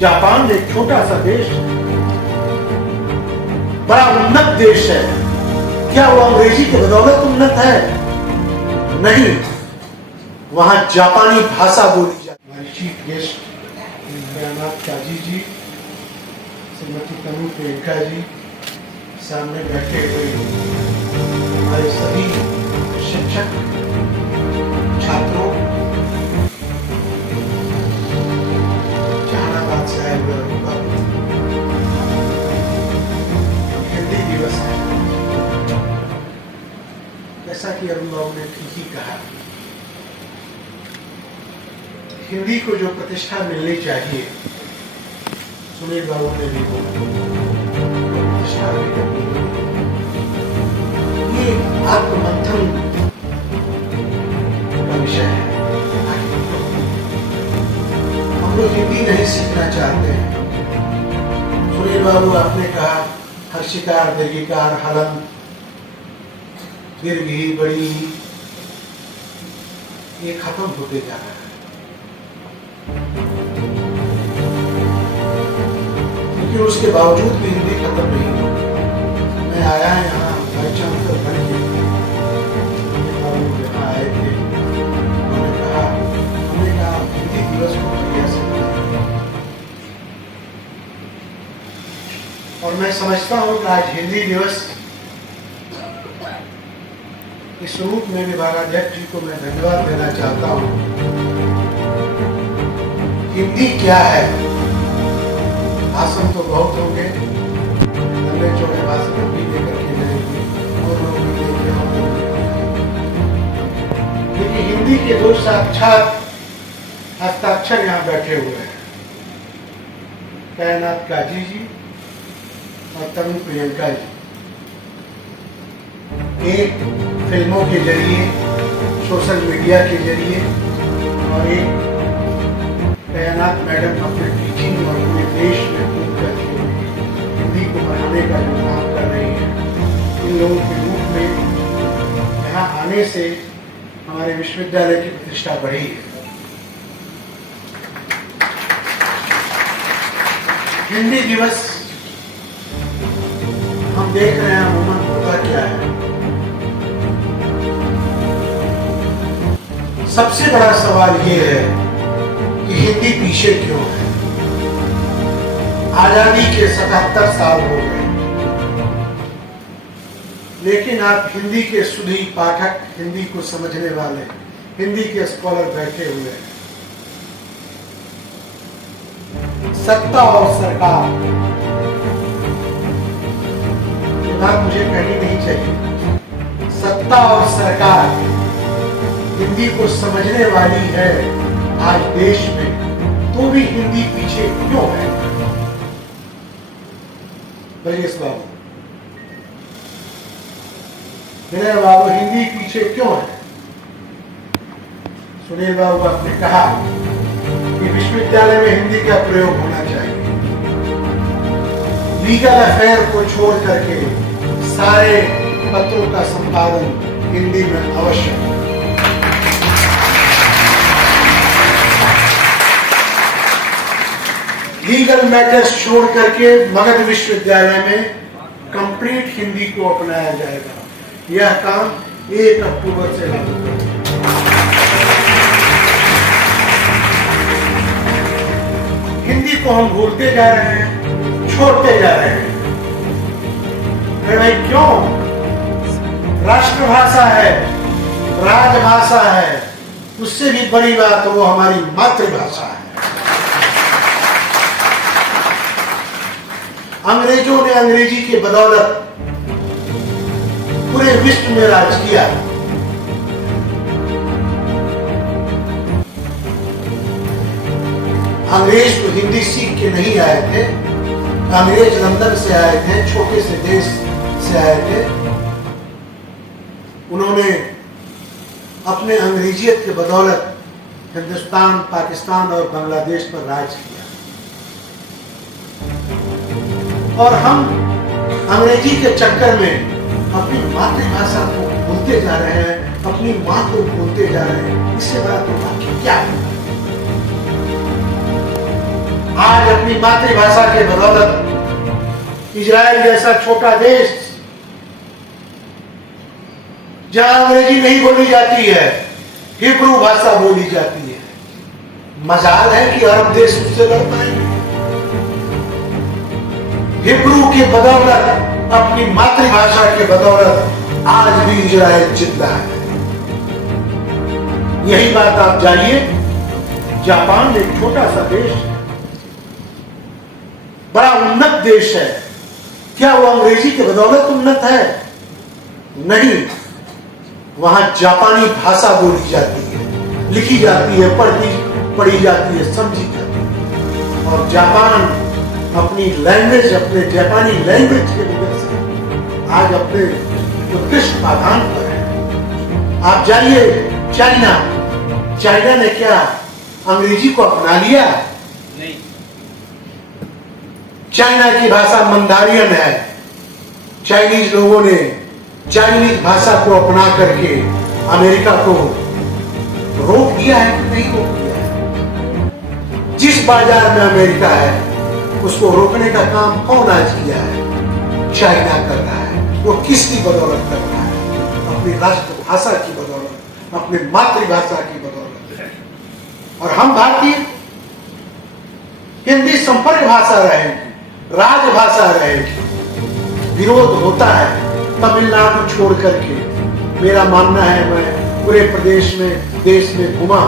Japan एक छोटा सा देश है, बड़ा उन्नत देश है। क्या वो अंग्रेजी की बदौलत उन्नत है? नहीं, वहां जापानी भाषा बोली जाती है। हमारी चीफ गेस्ट दयानाथ काजी जी, श्रीमती तनु प्रियंका जी, सामने बैठे हुए हमारे सभी शिक्षक, छात्रों, जहानाबाद से आए हुए हिंदी दिवस है। जैसा कि अरुण बाबू ने ठीक ही कहा, हिंदी को जो प्रतिष्ठा मिलनी चाहिए, सुनील बाबू ने भी प्रतिष्ठा भी करनी है। ये आत्ममंथन का विषय है। हम लोग हिंदी नहीं सीखना चाहते हैं। सुनील बाबू, आपने कहा हर्षिकार, दीर्घिकार, हलन, दीर्घी, बड़ी, ये खत्म होते जा रहा है। लेकिन उसके बावजूद भी हिंदी खत्म नहीं हुई। मैं आया यहाँ भाई चांसलर बन के, यहाँ आए थे, उन्होंने कहा हिंदी दिवस को बढ़िया से मनाएं। और मैं समझता हूँ कि आज हिंदी दिवस इस रूप में विभागाध्यक्ष जी को मैं धन्यवाद देना चाहता हूँ। हिंदी क्या है? भाषण तो बहुत होंगे, लंबे चौड़े भाषण भी लेकर के जाएंगे और लोग भी लेके आएंगे, लेकिन हिंदी के दो साक्षात हस्ताक्षर यहाँ बैठे हुए हैं, दयानाथ काजी जी और तनु प्रियंका जी। एक फिल्मों के जरिए, सोशल मीडिया के जरिए, और एक दयानाथ मैडम अपने टीचिंग और पूरे देश में घूम करके हिंदी को बढ़ाने का जो काम कर रही है। इन लोगों के रूप में यहाँ आने से हमारे विश्वविद्यालय की प्रतिष्ठा बढ़ी है। हिंदी दिवस हम देख रहे हैं अमूमन होता क्या है। सबसे बड़ा सवाल ये है कि हिंदी पीछे क्यों है? आजादी के 77 साल हो गए, लेकिन आप हिंदी के सुधी पाठक, हिंदी को समझने वाले, हिंदी के स्कॉलर बैठे हुए हैं। सत्ता और सरकार, ये बात मुझे कहनी नहीं चाहिए। सत्ता और सरकार हिंदी को समझने वाली है आज देश में, तो भी हिंदी पीछे क्यों है? ब्रजेश बाबू, विनय बाबू, हिंदी पीछे क्यों है? सुनील बाबू, आपने कहा कि विश्वविद्यालय में हिंदी का प्रयोग होना चाहिए। लीगल अफेयर को छोड़ करके सारे पत्रों का संपादन हिंदी में अवश्य हो। लीगल मैटर्स छोड़ करके मगध विश्वविद्यालय में कंप्लीट हिंदी को अपनाया जाएगा। यह काम 1 अक्टूबर से लागू कर दिया। हिंदी को हम भूलते जा रहे हैं, छोड़ते जा रहे हैं। अरे भाई क्यों? राष्ट्रभाषा है, राजभाषा है, उससे भी बड़ी बात वो हमारी मातृभाषा है। अंग्रेजों ने अंग्रेजी के बदौलत पूरे विश्व में राज किया। अंग्रेज तो हिंदी सीख के नहीं आए थे, अंग्रेज लंदन से आए थे, छोटे से देश से आए थे। उन्होंने अपने अंग्रेजियत के बदौलत हिंदुस्तान, पाकिस्तान और बांग्लादेश पर राज किया। और हम अंग्रेजी के चक्कर में अपनी मातृभाषा को भूलते जा रहे हैं, अपनी माँ को भूलते जा रहे हैं। इससे बड़ा तो वाक्य क्या है? आज अपनी मातृभाषा के बदौलत इजराइल जैसा छोटा देश, जहां अंग्रेजी नहीं बोली जाती है, हिब्रू भाषा बोली जाती है, मजाल है कि अरब देश उससे लड़ पाएंगे। हिब्रू के बदौलत, अपनी मातृभाषा के बदौलत आज भी इजराइल जिंदा है। यही बात आप जानिए, जापान एक छोटा सा देश है, बड़ा उन्नत देश है। क्या वो अंग्रेजी के बदौलत उन्नत है? नहीं, वहां जापानी भाषा बोली जाती है, लिखी जाती है, पढ़ी जाती है, समझी जाती है। और जापान अपनी लैंग्वेज, अपने जापानी लैंग्वेज के वजह से आज अपने उत्कृष्ट पाधान पर है। आप जानिए चाइना ने क्या अंग्रेजी को अपना लिया? नहीं। चाइना की भाषा मंदारियन है। चाइनीज लोगों ने चाइनीज भाषा को अपना करके अमेरिका को रोक दिया है कि नहीं रोक दिया है? जिस बाजार में अमेरिका है उसको रोकने का काम कौन आज किया है? चाइना कर रहा है। वो किसकी बदौलत कर रहा है? अपनी राष्ट्रभाषा की बदौलत, अपनी मातृभाषा की बदौलत। और हम भारतीय हिंदी संपर्क भाषा रहेगी, राजभाषा रहेगी। विरोध होता है तमिलनाडु छोड़ करके। मेरा मानना है, मैं पूरे प्रदेश में, देश में घुमा,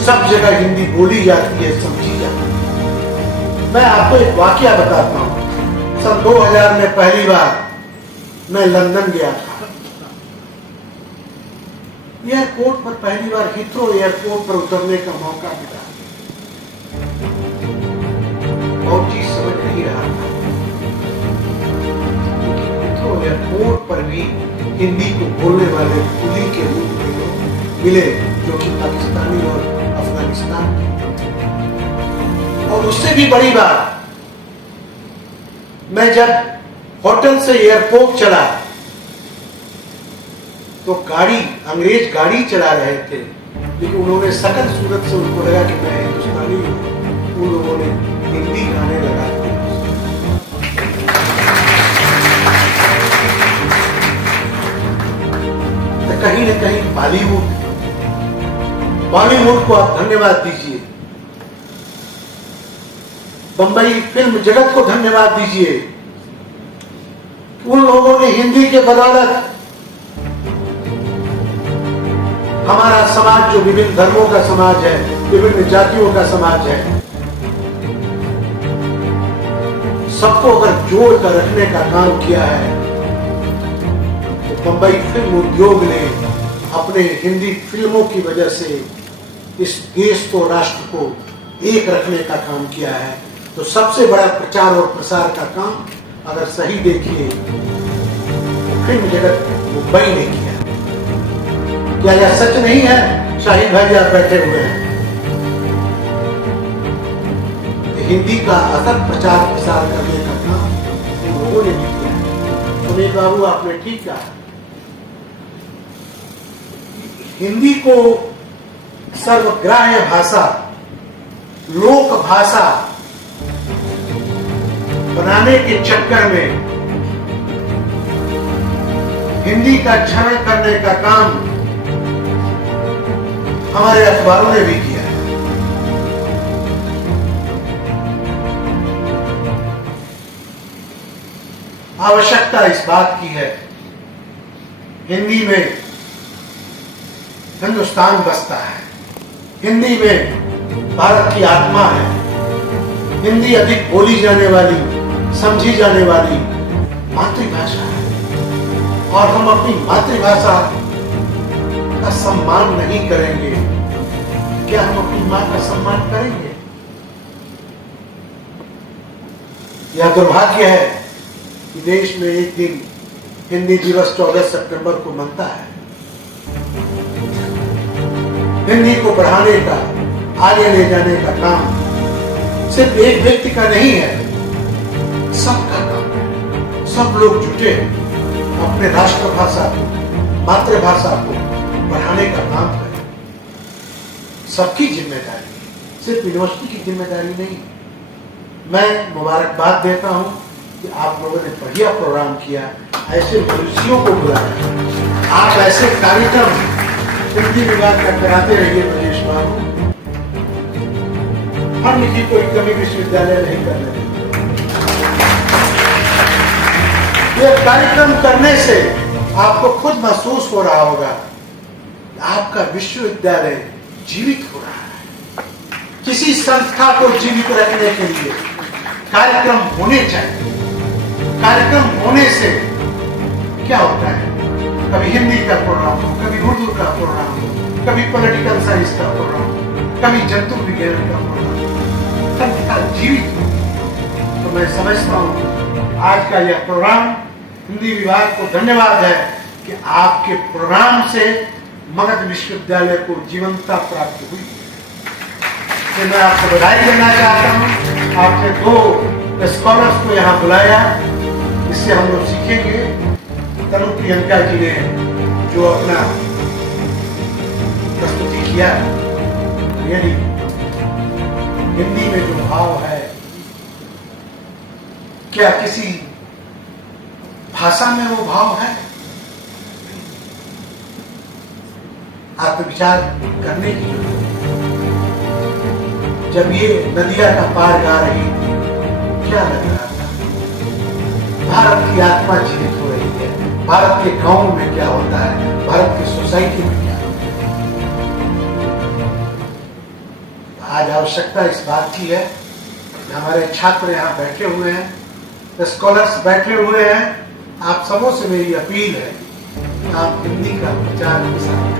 सब जगह हिंदी बोली जाती है, समझी जाती है। मैं आपको एक वाकया बताता हूं। सन 2000 में पहली बार मैं लंदन गया था। एयरपोर्ट पर पहली बार, हीथ्रो एयरपोर्ट पर उतरने का मौका मिला। बहुत चीज समझ नहीं रहा था। हीथ्रो एयरपोर्ट पर भी हिंदी को बोलने वाले कुली के रूप में लोग मिले, जो कि पाकिस्तानी और अफगानिस्तान के। और उससे भी बड़ी बात, मैं जब होटल से एयरपोर्ट चला तो अंग्रेज गाड़ी चला रहे थे, लेकिन उन्होंने सकल सूरत से उनको लगा कि मैं हिंदुस्तानी हूं। उन लोगों ने हिंदी गाने लगा दिए। तो कहीं न कहीं बॉलीवुड को आप धन्यवाद दीजिए, बंबई फिल्म जगत को धन्यवाद दीजिए। उन लोगों ने हिंदी के बदौलत हमारा समाज, जो विभिन्न धर्मों का समाज है, विभिन्न जातियों का समाज है, सबको अगर जोड़ कर रखने का काम किया है। तो बंबई फिल्म उद्योग ने अपने हिंदी फिल्मों की वजह से इस देश को, राष्ट्र को एक रखने का काम किया है। तो सबसे बड़ा प्रचार और प्रसार का काम अगर सही देखिए, फिल्म जगत मुंबई ने किया। क्या यह सच नहीं है? शाहिद भाई आप बैठे हुए हैं। हिंदी का असर प्रचार प्रसार करने का काम इन लोगों ने भी किया। सुनील बाबू, आपने ठीक कहा। हिंदी को सर्वग्राह्य भाषा, लोक भाषा बनाने के चक्कर में हिंदी का क्षरण करने का काम हमारे अखबारों ने भी किया है। आवश्यकता इस बात की है, हिंदी में हिंदुस्तान बसता है, हिंदी में भारत की आत्मा है, हिंदी अधिक बोली जाने वाली, समझी जाने वाली मातृभाषा है। और हम अपनी मातृभाषा का सम्मान नहीं करेंगे, क्या हम अपनी मां का सम्मान करेंगे? यह दुर्भाग्य है कि देश में एक दिन हिंदी दिवस 14 सितंबर को मनता है। हिंदी को बढ़ाने का, आगे ले जाने का काम सिर्फ एक व्यक्ति का नहीं है, सबका काम है। सब लोग जुटे अपने राष्ट्रभाषा को, मातृभाषा को बढ़ाने का काम करें। सबकी जिम्मेदारी है। सिर्फ यूनिवर्सिटी की जिम्मेदारी नहीं। मैं मुबारकबाद देता हूँ कि आप लोगों ने बढ़िया प्रोग्राम किया, ऐसे मनुष्यों को बुलाया, आप ऐसे कार्यक्रम हिंदी विभाग का कराते रहिए ब्रजेश बाबू। हम की कोई कमी विश्वविद्यालय नहीं करने देंगे। ये कार्यक्रम करने से आपको खुद महसूस हो रहा होगा आपका विश्वविद्यालय जीवित हो रहा है। किसी संस्था को जीवित रखने के लिए कार्यक्रम होने चाहिए। कार्यक्रम होने से क्या होता है, कभी हिंदी का प्रोग्राम हो, कभी उर्दू का प्रोग्राम हो, कभी पॉलिटिकल साइंस का प्रोग्राम हो, कभी जंतु विज्ञान का प्रोग्राम हो, संस्था जीवित हो। तो मैं समझता हूँ आज का यह प्रोग्राम हिंदी विभाग को धन्यवाद है कि आपके प्रोग्राम से मगध विश्वविद्यालय को जीवंतता प्राप्त हुई। तो मैं आपको बधाई देना चाहता हूँ। आपने 2 स्कॉलर्स को यहाँ बुलाया, इससे हम लोग सीखेंगे। तनु प्रियंका जी ने जो अपना प्रस्तुति किया, यानी हिंदी में जो भाव है, क्या किसी भाषा में वो भाव है? आत्मविचार करने की जरूरत है। जब ये नदिया का पार गा रही थी, क्या लग रहा था? भारत की आत्मा जीवित हो रही है। भारत के गांव में क्या होता है, भारत की सोसाइटी में क्या होता है। आज आवश्यकता इस बात की है कि हमारे छात्र यहाँ बैठे हुए हैं, स्कॉलर्स बैठे हुए हैं। आप सबों से मेरी अपील है, आप हिंदी का प्रचार प्रसार